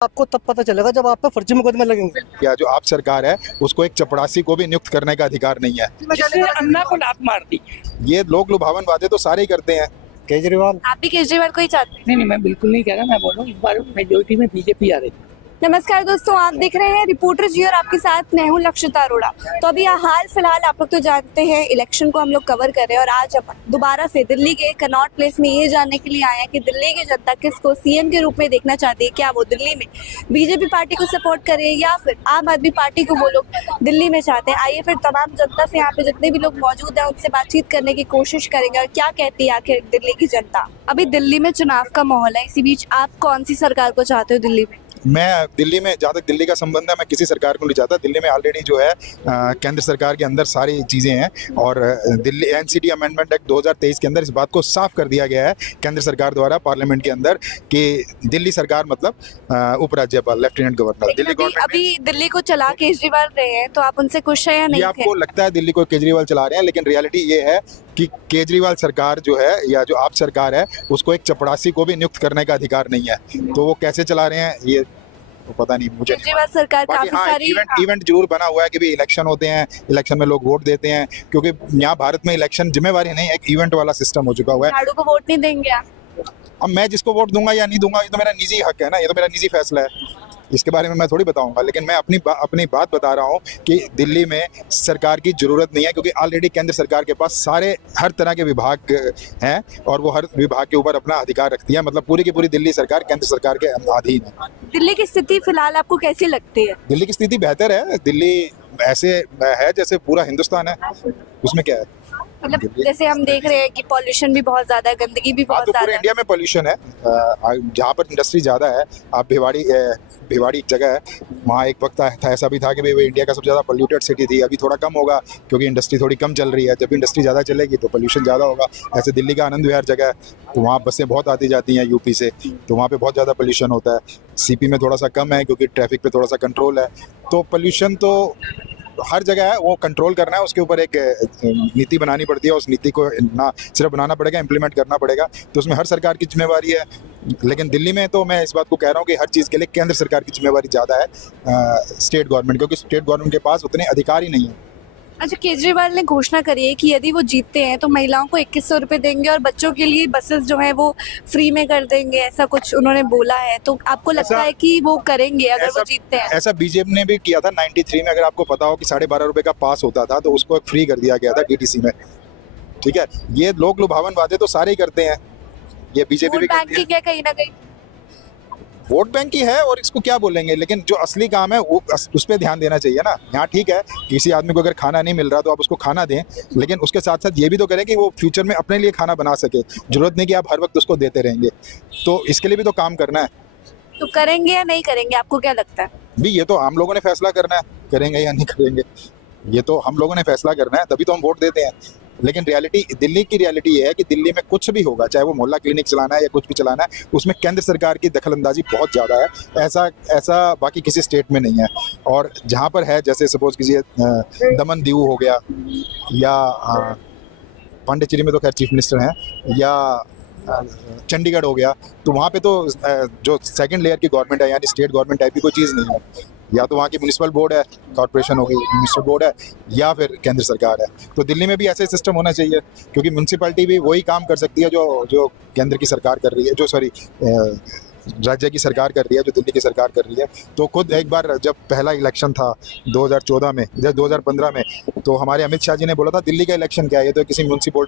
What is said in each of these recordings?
आपको तब पता चलेगा जब आप पे फर्जी मुकदमे लगेंगे। या जो आप सरकार है उसको एक चपरासी को भी नियुक्त करने का अधिकार नहीं है। जिसने अन्ना को लात मार दी। ये लोग लुभावन वादे तो सारे ही करते हैं। केजरीवाल, आप भी केजरीवाल को ही चाहते हैं? नहीं, मैं बिल्कुल नहीं कह रहा। मैं बोल रहा हूँ इस बार मेजोरिटी में बीजेपी आ रही है। नमस्कार दोस्तों, आप देख रहे हैं रिपोर्टर जी और आपके साथ मैं हूं लक्षिता अरोड़ा। तो अभी हाल फिलहाल आप लोग तो जानते हैं इलेक्शन को हम लोग कवर कर रहे हैं और आज अपन दोबारा से दिल्ली के कनॉट प्लेस में ये जानने के लिए आए हैं कि दिल्ली की जनता किसको सीएम के रूप में देखना चाहती है। क्या वो दिल्ली में बीजेपी पार्टी को सपोर्ट करे या फिर आम आदमी पार्टी को वो लोग दिल्ली में चाहते हैं। आइए फिर तमाम जनता से यहाँ पे जितने भी लोग मौजूद हैं उनसे बातचीत करने की कोशिश करेंगे और क्या कहती है आखिर दिल्ली की जनता। अभी दिल्ली में चुनाव का माहौल है, इसी बीच आप कौन सी सरकार को चाहते हो दिल्ली में? मैं दिल्ली में, जहाँ तक दिल्ली का संबंध है, मैं किसी सरकार को नहीं चाहता। दिल्ली में ऑलरेडी जो है केंद्र सरकार के अंदर सारी चीज़ें हैं और दिल्ली एनसीटी अमेंडमेंट एक्ट 2023 के अंदर इस बात को साफ कर दिया गया है केंद्र सरकार द्वारा पार्लियामेंट के अंदर कि दिल्ली सरकार मतलब उपराज्यपाल, लेफ्टिनेंट गवर्नर। दिल्ली अभी दिल्ली को चला केजरीवाल रहे हैं, तो आप उनसे खुश हैं या नहीं? आपको लगता है दिल्ली को केजरीवाल चला रहे हैं, लेकिन रियलिटी ये है कि केजरीवाल सरकार जो है या जो आप सरकार है उसको एक चपरासी को भी नियुक्त करने का अधिकार नहीं है। तो वो कैसे चला रहे हैं ये तो पता नहीं मुझे। केजरीवाल सरकार काफी सारी इवेंट जरूर बना हुआ है कि भी इलेक्शन होते हैं, इलेक्शन में लोग वोट देते हैं, क्योंकि यहाँ भारत में इलेक्शन जिम्मेवारी नहीं, एक इवेंट वाला सिस्टम हो चुका हुआ है। झाड़ू को वोट नहीं देंगे आप? अब मैं जिसको वोट दूंगा या नहीं दूंगा ये तो मेरा निजी हक है ना, ये तो मेरा निजी फैसला है, इसके बारे में मैं थोड़ी बताऊंगा। लेकिन मैं अपनी बात बता रहा हूँ कि दिल्ली में सरकार की ज़रूरत नहीं है, क्योंकि ऑलरेडी केंद्र सरकार के पास हर तरह के विभाग हैं और वो हर विभाग के ऊपर अपना अधिकार रखती है। मतलब पूरी की पूरी दिल्ली सरकार केंद्र सरकार के अधीन है। दिल्ली की स्थिति फिलहाल आपको कैसी लगती है? दिल्ली की स्थिति बेहतर है। दिल्ली ऐसे है जैसे पूरा हिंदुस्तान है, उसमें क्या है। मतलब जैसे हम देख रहे हैं कि पॉल्यूशन भी बहुत ज्यादा है, गंदगी भी बहुत तो पूरे ज्यादा है। इंडिया में पॉल्यूशन है। जहाँ पर इंडस्ट्री ज़्यादा है, आप भिवाड़ी एक जगह है, वहाँ एक वक्त था ऐसा भी था कि भाई वो इंडिया का सबसे ज़्यादा पोल्यूटेड सिटी थी। अभी थोड़ा कम होगा क्योंकि इंडस्ट्री थोड़ी कम चल रही है। जब इंडस्ट्री ज़्यादा चलेगी तो पोल्यूशन ज़्यादा होगा। ऐसे दिल्ली का आनंद विहार जगह है, तो वहाँ बसें बहुत आती जाती हैं यूपी से, तो वहाँ पे बहुत ज़्यादा पोल्यूशन होता है। सीपी में थोड़ा सा कम है क्योंकि ट्रैफिक पे थोड़ा सा कंट्रोल है। तो पोल्यूशन तो हर जगह है, वो कंट्रोल करना है, उसके ऊपर एक नीति बनानी पड़ती है। उस नीति को ना सिर्फ बनाना पड़ेगा, इम्प्लीमेंट करना पड़ेगा, तो उसमें हर सरकार की जिम्मेवारी है। लेकिन दिल्ली में तो मैं इस बात को कह रहा हूँ कि हर चीज़ के लिए केंद्र सरकार की जिम्मेवारी ज़्यादा है स्टेट गवर्नमेंट, क्योंकि स्टेट गवर्नमेंट के पास उतने अधिकार ही नहीं है। अच्छा, केजरीवाल ने घोषणा करी है कि यदि वो जीतते हैं तो महिलाओं को 2100 रुपए देंगे और बच्चों के लिए बसेस जो है वो फ्री में कर देंगे, ऐसा कुछ उन्होंने बोला है। तो आपको लगता है कि वो करेंगे अगर वो जीतते हैं? ऐसा बीजेपी ने भी किया था 93 में। अगर आपको पता हो कि 12.5 रुपए का पास होता था तो उसको फ्री कर दिया गया था डीटीसी में। ठीक है, ये लोग लुभावन वादे तो सारे ही करते हैं, ये बीजेपी भी करती है। बैंक की कहीं ना कहीं वोट बैंक की है और इसको क्या बोलेंगे, लेकिन जो असली काम है वो उस पर ध्यान देना चाहिए ना। यहाँ ठीक है, किसी आदमी को अगर खाना नहीं मिल रहा तो आप उसको खाना दें, लेकिन उसके साथ साथ ये भी तो करें कि वो फ्यूचर में अपने लिए खाना बना सके। जरूरत नहीं कि आप हर वक्त उसको देते रहेंगे, तो इसके लिए भी तो काम करना है। तो करेंगे या नहीं करेंगे, आपको क्या लगता है? भी ये तो हम लोगों ने फैसला करना है, करेंगे या नहीं करेंगे, ये तो हम लोगों ने फैसला करना है, तभी तो हम वोट देते हैं। लेकिन दिल्ली की रियलिटी ये है कि दिल्ली में कुछ भी होगा, चाहे वो मोहल्ला क्लिनिक चलाना है या कुछ भी चलाना है, उसमें केंद्र सरकार की दखलंदाजी बहुत ज़्यादा है। ऐसा बाकी किसी स्टेट में नहीं है। और जहाँ पर है, जैसे सपोज कीजिए दमन दीव हो गया, या पांडिचेरी में तो खैर चीफ मिनिस्टर हैं, या चंडीगढ़ हो गया, तो वहाँ पे तो जो सेकंड लेयर की गवर्नमेंट है, यानी स्टेट गवर्नमेंट टाइप की कोई चीज़ नहीं है। या तो वहाँ की म्यूनिसिपल बोर्ड है, कॉर्पोरेशन होगी, म्यूनिसिपल बोर्ड है, या फिर केंद्र सरकार है। तो दिल्ली में भी ऐसे सिस्टम होना चाहिए, क्योंकि म्यूनिसिपैलिटी भी वही काम कर सकती है जो केंद्र की सरकार कर रही है, राज्य की सरकार कर रही है, जो दिल्ली की सरकार कर रही है। तो खुद एक बार जब पहला इलेक्शन था 2014 में, जब 2015 में, तो हमारे अमित शाह जी ने बोला था दिल्ली का इलेक्शन क्या है, ये तो किसी म्यूनिसिपल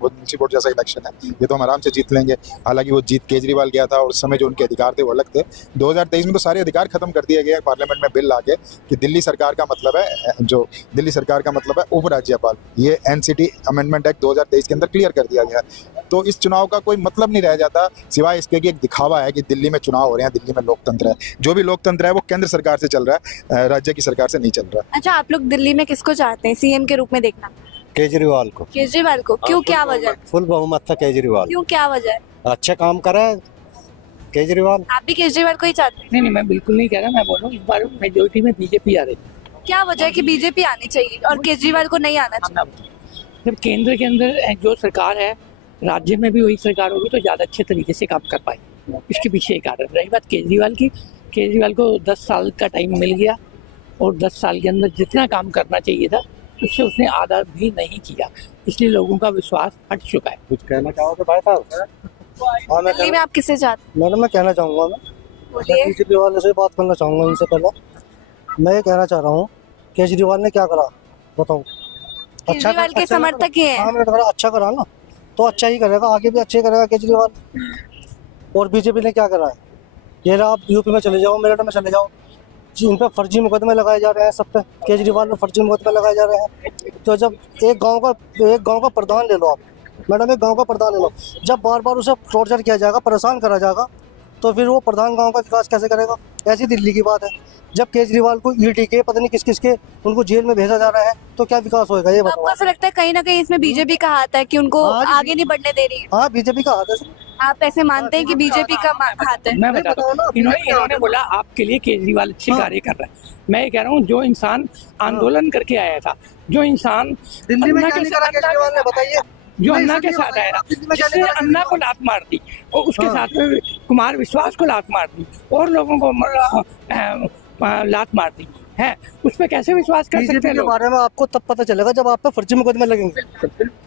बोर्ड जैसा इलेक्शन है, ये तो हम आराम से जीत लेंगे। हालांकि वो जीत केजरीवाल गया था और उस समय जो उनके अधिकार थे वो अलग थे। 2023 में तो सारे अधिकार खत्म कर दिए गए पार्लियामेंट में बिल लाके कि दिल्ली सरकार का मतलब है उपराज्यपाल। ये एनसीटी अमेंडमेंट एक्ट 2023 के अंदर क्लियर कर दिया गया। तो इस चुनाव का कोई मतलब नहीं रह जाता, सिवाय इसके कि एक दिखावा है कि दिल्ली में चुनाव हो रहे हैं, दिल्ली में लोकतंत्र है। जो भी लोकतंत्र है वो केंद्र सरकार से चल रहा है, राज्य की सरकार से नहीं चल रहा। अच्छा, आप लोग दिल्ली में किसको चाहते हैं सीएम के रूप में देखना? केजरीवाल को। केजरीवाल को क्यों, क्या वजह? फुल बहुमत था केजरीवाल। क्यों, क्या वजह है? अच्छा काम करा है केजरीवाल। आप भी केजरीवाल को ही चाहते हैं? नहीं, मैं बिल्कुल नहीं कह रहा। मैं बोल रहा हूँ इस बार मेजोरिटी में बीजेपी आ रही है। क्या वजह है कि बीजेपी आनी चाहिए और केजरीवाल को नहीं आना चाहिए? जब केंद्र के अंदर जो सरकार है, राज्य में भी वही सरकार होगी तो ज़्यादा अच्छे तरीके से काम कर पाएगी। इसके पीछे एक कारण। रही बात केजरीवाल की, केजरीवाल को 10 साल का टाइम मिल गया और 10 साल के अंदर जितना काम करना चाहिए था उससे उसने आधा भी नहीं किया, इसलिए लोगों का विश्वास हट चुका है। कुछ कहना चाहोगे भाई साहब? हाँ मैं दिल्ली में आप किसे चाहते मैडम मैं कहना चाहूँगा, मैं बोलिए। बीजेपी वाले से बात करना चाहूँगा इनसे पहले। मैं ये कहना चाह रहा हूँ केजरीवाल ने क्या करा बताओ? केजरीवाल के समर्थक ही हैं। हाँ मैंने कहा अच्छा करा ना, तो अच्छा ही करेगा, आगे भी अच्छे ही करेगा केजरीवाल। और बीजेपी ने क्या करा है? ये रहा, आप यूपी में चले जाओ, मेरठ में चले जाओ, इन पे फर्जी मुकदमे लगाए जा रहे हैं, सब पे केजरीवाल पे फर्जी मुकदमे लगाए जा रहे हैं। तो जब एक गांव का प्रधान ले लो आप, मैडम एक गांव का प्रधान ले लो, जब बार बार उसे टॉर्चर किया जाएगा, परेशान करा जाएगा, तो फिर वो प्रधान गांव का विकास कैसे करेगा? ऐसी दिल्ली की बात है। जब केजरीवाल को ईडी के पता नहीं किस किस के उनको जेल में भेजा जा रहा है, तो क्या विकास होएगा ये बताओ? आपको ऐसा लगता है कहीं ना कहीं इसमें बीजेपी का हाथ है कि उनको हाँ जी। आगे नहीं बढ़ने दे रही है? हाँ बीजेपी का हाथ है। आप ऐसे मानते हैं कि बीजेपी का हाथ है? मैं बताता बताओ ना, हूँ, इन्होंने बोला आपके लिए केजरीवाल अच्छे हाँ। कार्य कर रहा है। मैं ये कह रहा हूँ जो इंसान आंदोलन करके आया था, जो इंसान दिल्ली में अन्ना क्या के नहीं करा केजरीवाल ने बताइए? जो नहीं, अन्ना सब के नहीं साथ बताइए, आया था, आप दिल्ली में क्या जिसने नहीं करा अन्ना को लात मार दी और उसके हाँ। साथ में कुमार विश्वास को लात मार दी और लोगों को लात मार दी है, उस पर कैसे विश्वास कर सकते बीजेपी हैं के लोग? बारे में आपको तब पता चलेगा जब आप पे फर्जी मुकदमे लगेंगे,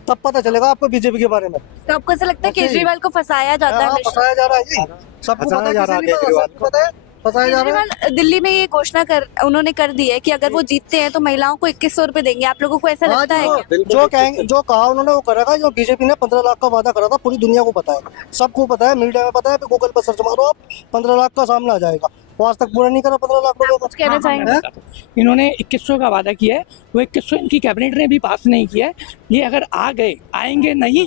तब पता चलेगा आपको बीजेपी के बारे में। तो आपको ऐसा लगता है अच्छा जी। केजरीवाल को फंसाया जाता है हाँ, हमेशा? फंसाया जा रहा है जी, सबको पता है, जा रहा है किसी नहीं केजरीवाल सबको पता है, फंसाया जा रहा है। केजरीवाल दिल्ली में ये घोषणा उन्होंने कर दी है कि अगर वो जीतते हैं तो महिलाओं को 2100 रुपए देंगे। आप लोगों को ऐसा हाँ लगता है जी, क्या? जो कहेंगे, जो कहा उन्होंने वो करेगा। जो बीजेपी ने 15 लाख का वादा करा था, पूरी दुनिया को पता है, सबको पता है, मीडिया में पता है, गूगल पर सर्च मारो आप, 15 लाख का सामने आ जाएगा। वो आज तक पूरा नहीं करा 15 लाख रुपए कुछ का। कहना मैं चाहेंगे? बताता हूँ। इन्होंने 2100 का वादा किया है, वो 2100 इनकी कैबिनेट ने भी पास नहीं किया है। ये अगर आ गए, आएंगे नहीं,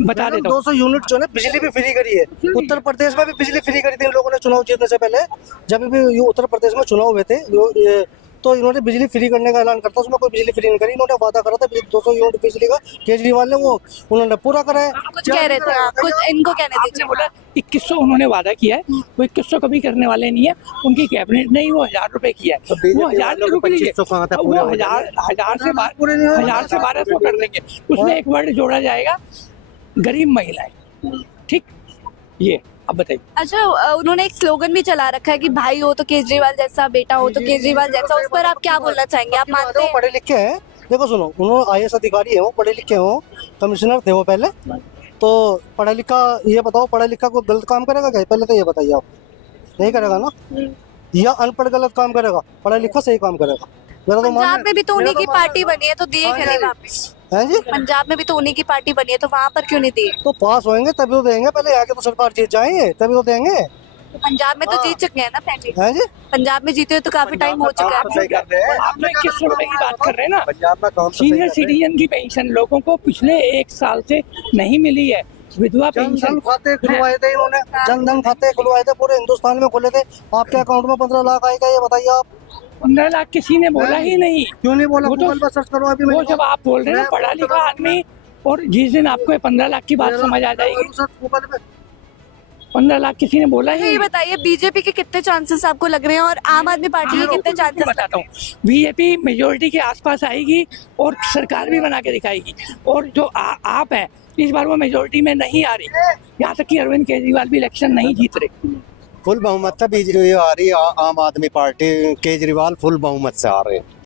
बता देता हूँ। 200 यूनिट जो है बिजली भी फ्री करी है। उत्तर प्रदेश में भी बिजली फ्री करी थी इन लोगों ने चुनाव जीतने से पहले। जब भी ये उत्तर प्रदेश में चुनाव हुए थे तो इन्होंने बिजली फ्री करने का ऐलान करता, उसमें कोई बिजली फ्री नहीं करी। इन्होंने वादा करा था 200 यूनिट बिजली का, केजरीवाल ने वो उन्होंने पूरा करा है। कुछ कह रहे थे आप, कुछ इनको कहने आपने दीजिए। बोला 2100 उन्होंने वादा किया है, वो 2100 कभी करने वाले नहीं है। उनकी कैबिनेट ने ही वो 1000 रुपए किया है। वो 1000 रुपए के लिए 2500 कहाँ था, वो पूरे हो 1000 से पूरे नहीं होंगे। 1200 कर देंगे। उसमें एक वर्ड जोड़ा जाएगा, गरीब महिलाएं। ठीक, ये अब बताइए। अच्छा, उन्होंने एक स्लोगन भी चला रखा है कि भाई हो तो केजरीवाल जैसा, बेटा हो तो केजरीवाल जैसा। उस पर आप क्या बोलना चाहेंगे? आप मानते वो हैं? पढ़े लिखे हैं। देखो सुनो, उन्होंने IAS अधिकारी है, वो पढ़े लिखे हो, कमिश्नर थे वो पहले। तो पढ़ा लिखा, ये बताओ पढ़ा लिखा कोई गलत काम करेगा क्या? पहले तो ये बताइए आप, नहीं करेगा ना? या अनपढ़ गलत काम करेगा? पढ़ा लिखा सही काम करेगा? मेरा तो मानना पंजाब में भी तो उन्हीं की पार्टी बनी है, तो दिए हाँ, क्यों नहीं हाँ। वहाँ पे? है जी। पंजाब में भी तो उन्हीं की पार्टी बनी है, तो वहाँ पर क्यों नहीं दिए? तो पास होएंगे तभी तो देंगे, पहले यहाँ के तो सरकार जीत जाएंगे तभी तो देंगे। तो पंजाब में तो हाँ। जीत चुके हैं ना पहले। है जी। पंजाब में जीते हुए तो काफी टाइम हो चुका है। आप लोग 2100 रुपए की बात कर रहे हैं ना? पंजाब में काम सीनियर सिटीजन की पेंशन लोगों को पिछले 1 साल से नहीं मिली है। विधवा पेंशन जनधन खाते खुलवाए थे इन्होंने, जनधन खाते खुलवाए थे, पूरे हिंदुस्तान में खोले थे। आपके अकाउंट में 15 लाख आएगा, ये बताइए आप? 15 लाख किसी ने बोला ही नहीं। क्यों नहीं बोला? वो तो- गूगल पर सर्च करो अभी। वो जब आप बोल रहे हैं ना पढ़ा लिखा आदमी, और जिस दिन आपको ये 15 लाख की बात समझ आ जाएगी, गूगल पे 15 लाख किसी ने बोला ही ये नहीं। बताइए बीजेपी के कितने चांसेस आपको लग रहे हैं और आम आदमी पार्टी के कितने मैं चांसेस? बताता हूँ, बीजेपी मेजोरिटी के आसपास आएगी और सरकार भी बना के दिखाएगी। और जो आप है, इस बार वो मेजोरिटी में नहीं आ रही। यहाँ तक कि अरविंद केजरीवाल भी इलेक्शन नहीं जीत रहे। फुल बहुमत से बीजेपी आ रही है, आम आदमी पार्टी, केजरीवाल फुल बहुमत से आ रहे हैं।